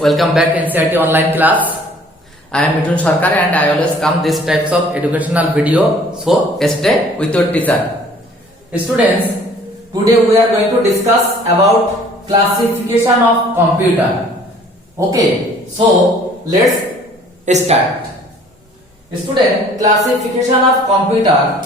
Welcome back NCERT online class. I am Mithun Sarkar and I always come these types of educational video. So stay with your teacher. Students, today we are going to discuss about classification of computer. Okay, so let's start. Student, classification of computer.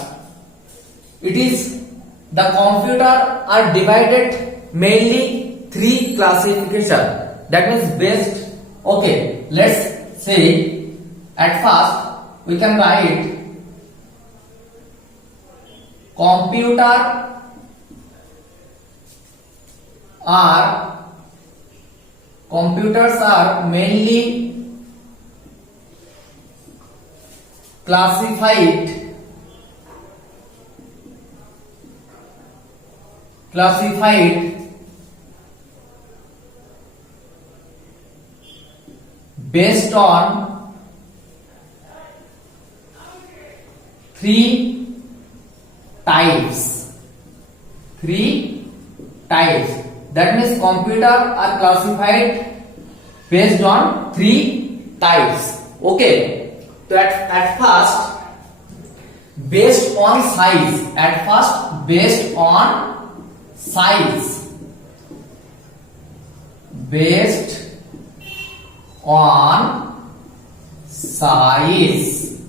It is the computer are divided mainly three classification. That means based. Okay, let's say at first we can write computers are mainly classified based on three types. That means computer are classified based on three types. Okay, so at first based on size. Based on size.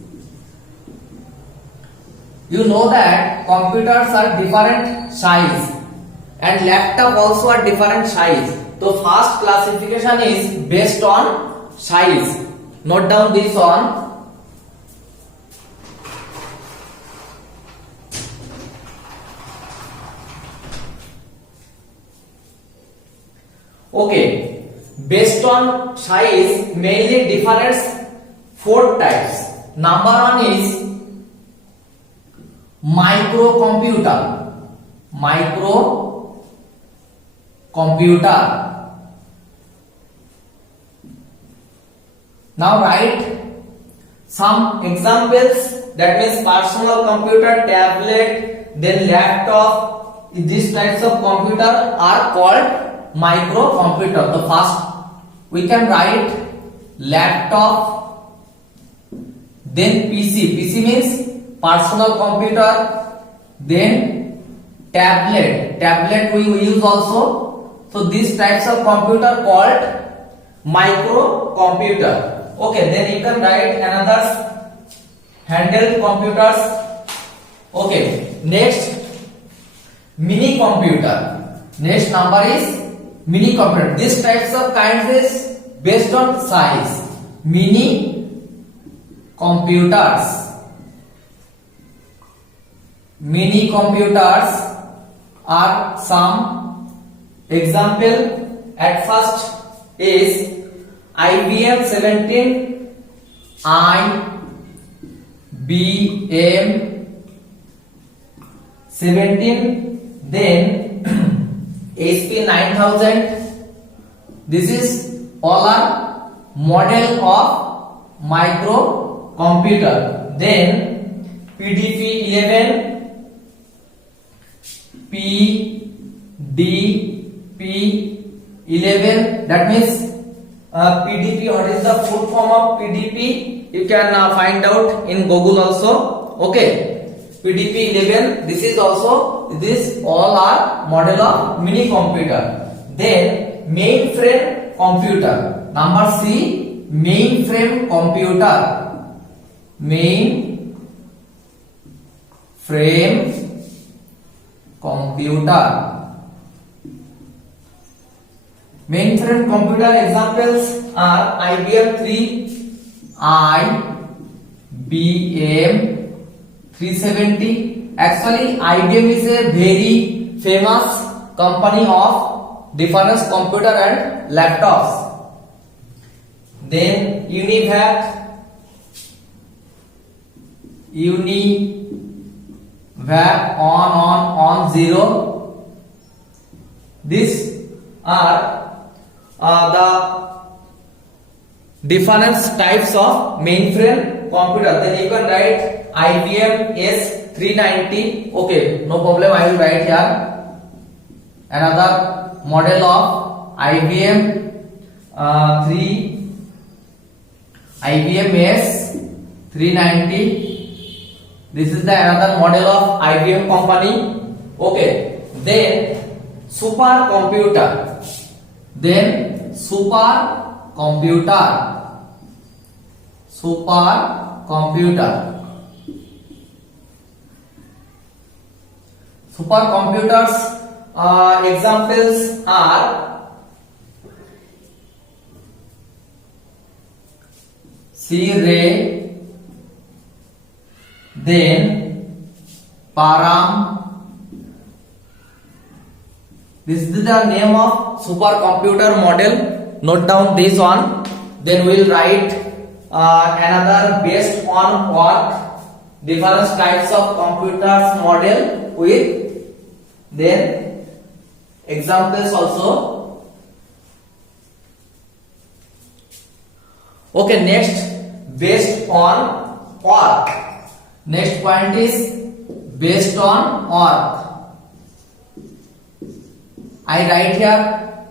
You know that computers are different size and laptop also are different size. So first classification is based on size. Note down this one. Okay. Based on size, mainly difference four types. Number one is microcomputer. Now write some examples. That means personal computer, tablet, then laptop. These types of computer are called microcomputer. The first we can write laptop, then PC. PC means personal computer, then tablet we use also. So these types of computer called microcomputer. Okay, then you can write another handheld computers. Okay, next mini computer. Next number is mini computer. These types of kinds is based on size. Mini computers are some example. At first is IBM 17, then HP 9000. This is all are model of microcomputer. Then PDP 11. That means PDP. What is the full form of PDP? You can find out in Google also. Okay, PDP 11. This all are model of mini computer. Then mainframe computer. Number C, mainframe computer. Mainframe computer examples are IBM 370. Actually, IBM is a very famous company of different computer and laptops. Then UNIVAC on 0. These are the different types of mainframe computer. Then you can write IBM S390. Okay, no problem, I will write here. Another model of IBM 3 IBM S390. This is the another model of IBM company. Okay, then supercomputer. Supercomputers examples are C-ray, then Param. This is the name of supercomputer model. Note down this one. Then we will write another based on work. Different types of computers model with then examples also. Okay, next based on work. Next point is based on work. I write here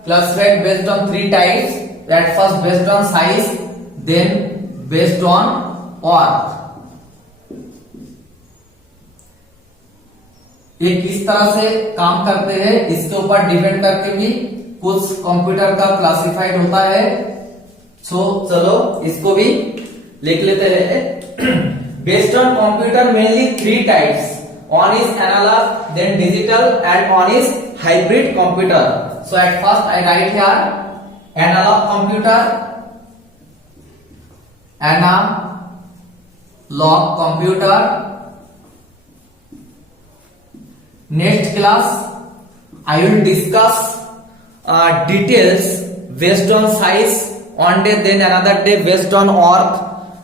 classified based on 3 types. At first based on size, then based on work. ये किस तरह से काम करते हैं इसके ऊपर depend करके भी कुछ कंप्यूटर का क्लासिफाइड होता है. सो चलो इसको भी लिख लेते हैं. Based on computer mainly 3 types. One is analogue, then digital and one is hybrid computer. So at first I write here analog computer, Next class I will discuss details based on size one day, then another day based on work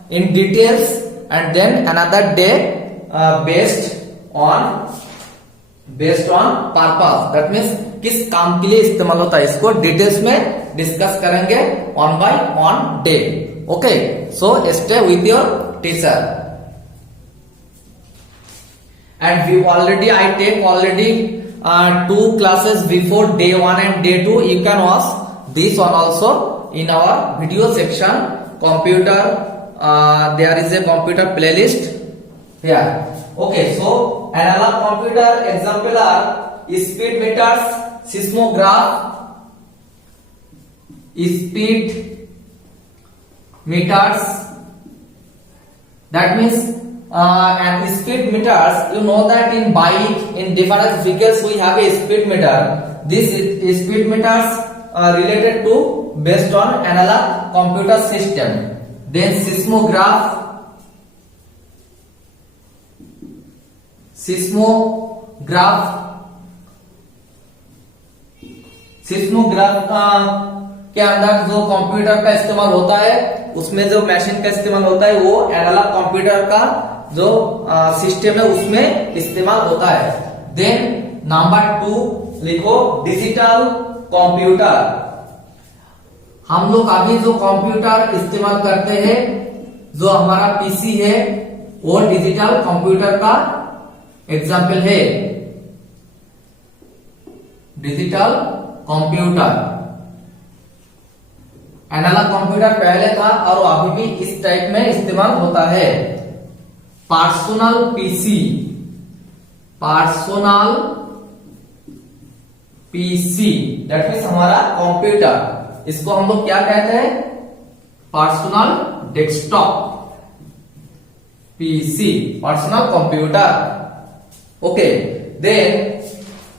in details, and then another day based on purpose. That means किस काम के लिए इस्तेमाल होता है इसको details में discuss करेंगे one by one day. Okay, so stay with your teacher. And we already I take already 2 classes before day 1 and day 2. You can watch this one also in our video section. Computer, there is a computer playlist here. Okay, so analog computer example are speed meters, seismograph, speed meters. That means and speed meters, you know that in bike, in different vehicles we have a speed meter. This speed meters are related to based on analog computer system. Then seismograph के अंदर जो computer का इस्तेमाल होता है उसमें जो machine का इस्तेमाल होता है वो एनालॉग कंप्यूटर का जो सिस्टम है उसमें इस्तेमाल होता है. देन नंबर 2 लिखो डिजिटल कंप्यूटर. हम लोग अभी जो कंप्यूटर इस्तेमाल करते हैं जो हमारा पीसी है वो डिजिटल कंप्यूटर का एग्जाम्पल है. Digital computer. एनालॉग कंप्यूटर पहले था और अभी भी इस टाइप में इस्तेमाल होता है. पर्सनल पीसी दैट मीन्स हमारा कंप्यूटर. इसको हम लोग क्या कहते हैं? Personal desktop PC, personal computer. Okay, then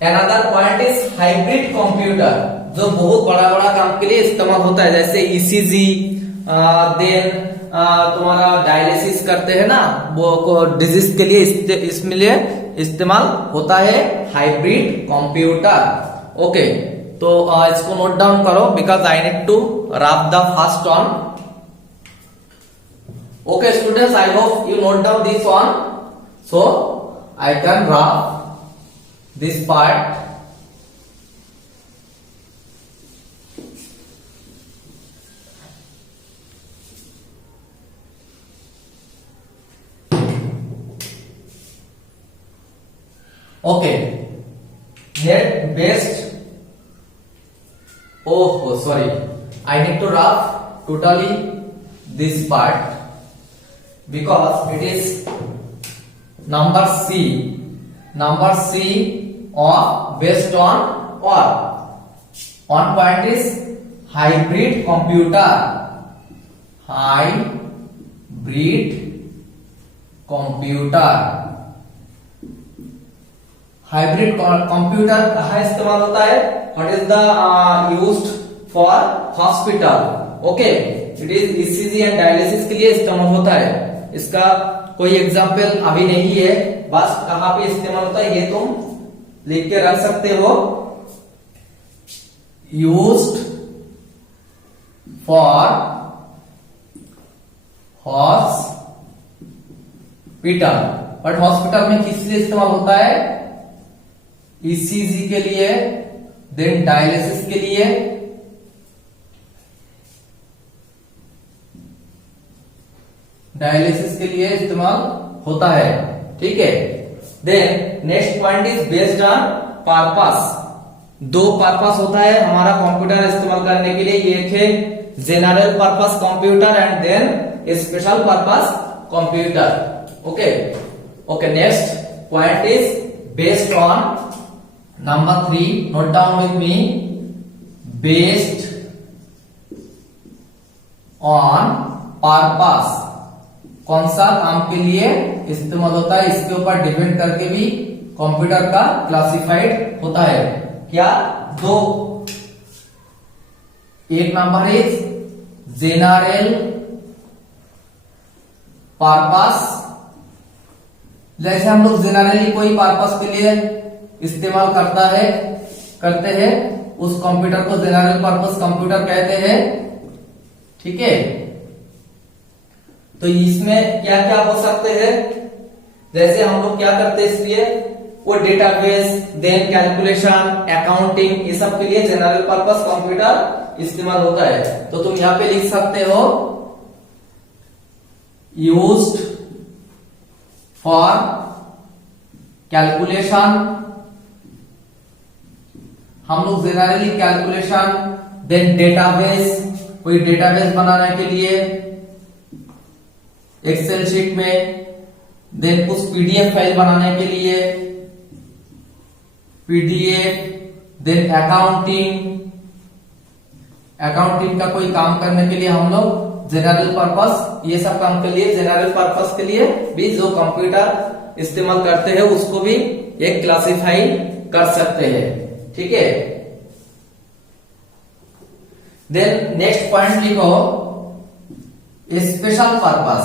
another point is hybrid computer जो बहुत बड़ा बड़ा काम के लिए इस्तेमाल होता है जैसे ईसीजी, देन तुम्हारा डायलिसिस करते हैं ना वो डिजीज के लिए इसमें लिए इस्तेमाल होता है हाइब्रिड कंप्यूटर. ओके, तो इसको नोट डाउन करो because I need to wrap the first one. Okay students, I hope you note down this one so I can wrap this part. Okay, net based. Oh sorry, I need to write totally this part because it is number C. Number C or based on or. One point is hybrid computer. Hybrid computer. Hybrid computer कहाँ इस्तेमाल होता है? What is the used for hospital. Okay, it is ECG and dialysis के लिए इस्तेमाल होता है. इसका कोई एग्जांपल अभी नहीं है, बस कहाँ पे इस्तेमाल होता है ये तुम लिख के रख सकते हो. Used for hospital. But hospital में किस लिए इस्तेमाल होता है? ईसीजी के लिए, देन डायलिसिस के लिए, इस्तेमाल होता है. ठीक है. Then next point is based on purpose. दो पर्पस होता है हमारा कंप्यूटर इस्तेमाल करने के लिए. एक है general purpose computer and then special purpose computer. Okay. Next point is based on Number 3, note down with me. Based on purpose. कौन सा काम के लिए इस्तेमाल होता है, इसके ऊपर डिपेंड करके भी कंप्यूटर का क्लासिफाइड होता है. क्या? दो. एक नंबर इज जनरल पर्पस. जैसे हम लोग जनरली कोई पर्पस के लिए इस्तेमाल करते हैं उस कंप्यूटर को जनरल पर्पस कंप्यूटर कहते हैं. ठीक है. तो इसमें क्या क्या हो सकते हैं? जैसे हम लोग क्या करते हैं इसलिए वो डेटाबेस, देन कैलकुलेशन, अकाउंटिंग, ये सब के लिए जनरल पर्पस कंप्यूटर इस्तेमाल होता है. तो तुम यहां पे लिख सकते हो यूज्ड फॉर कैलकुलेशन. हम लोग जनरली कैलकुलेशन, देन डेटाबेस, कोई डेटाबेस बनाने के लिए एक्सेल शीट में, देन कुछ पीडीएफ फाइल बनाने के लिए पीडीएफ, देन अकाउंटिंग का कोई काम करने के लिए हम लोग जनरल पर्पस, ये सब काम के लिए जनरल पर्पस के लिए भी जो कंप्यूटर इस्तेमाल करते हैं उसको भी एक क्लासिफाई कर सकते हैं. ठीक है. देन नेक्स्ट पॉइंट लिखो special purpose.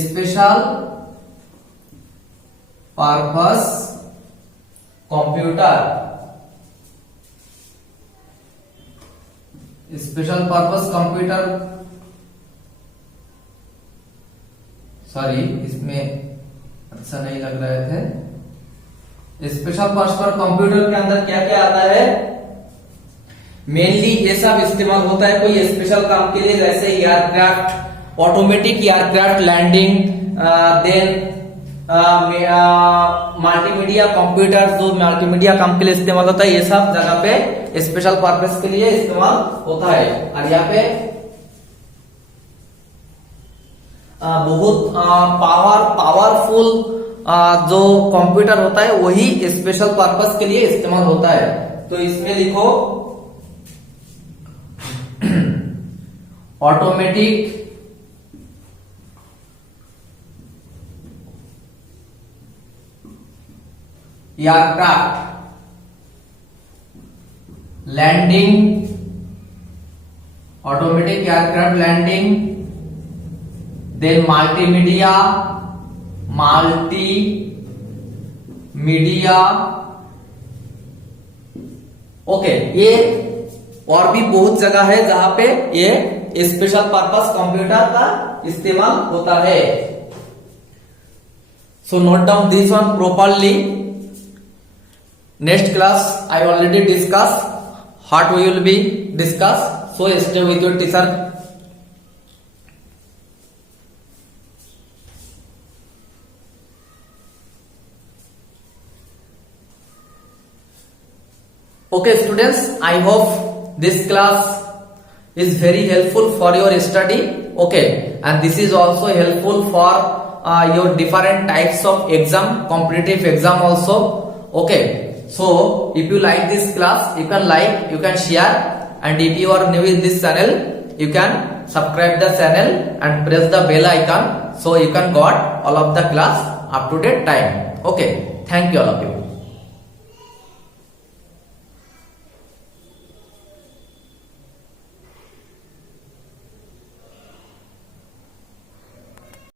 Special purpose computer. Special purpose computer, sorry इसमें अच्छा नहीं लग रहे थे. स्पेशल पर्पस कंप्यूटर के अंदर क्या क्या आता है? मेनली ये सब इस्तेमाल होता है कोई स्पेशल काम के लिए, जैसे aircraft, automatic aircraft landing, then multimedia computer, जो मल्टीमीडिया काम के लिए इस्तेमाल होता है, ये सब जगह पे स्पेशल पर्पस के लिए इस्तेमाल होता है. और यहाँ पे बहुत पावरफुल जो कंप्यूटर होता है वही स्पेशल पर्पस के लिए इस्तेमाल होता है. तो इसमें लिखो automatic aircraft landing, automatic aircraft landing, then multimedia okay. ये और भी बहुत जगह है जहां पे ये स्पेशल पर्पस कंप्यूटर का इस्तेमाल होता है. So note down this one properly. Next class I already discuss what we will be discuss. So stay with your teacher. Okay students, I hope this class is very helpful for your study. Okay, and this is also helpful for your different types of exam, competitive exam also. Okay, so if you like this class, you can like, you can share, and if you are new in this channel, you can subscribe the channel and press the bell icon so you can got all of the class up to date time. Okay, thank you all of you.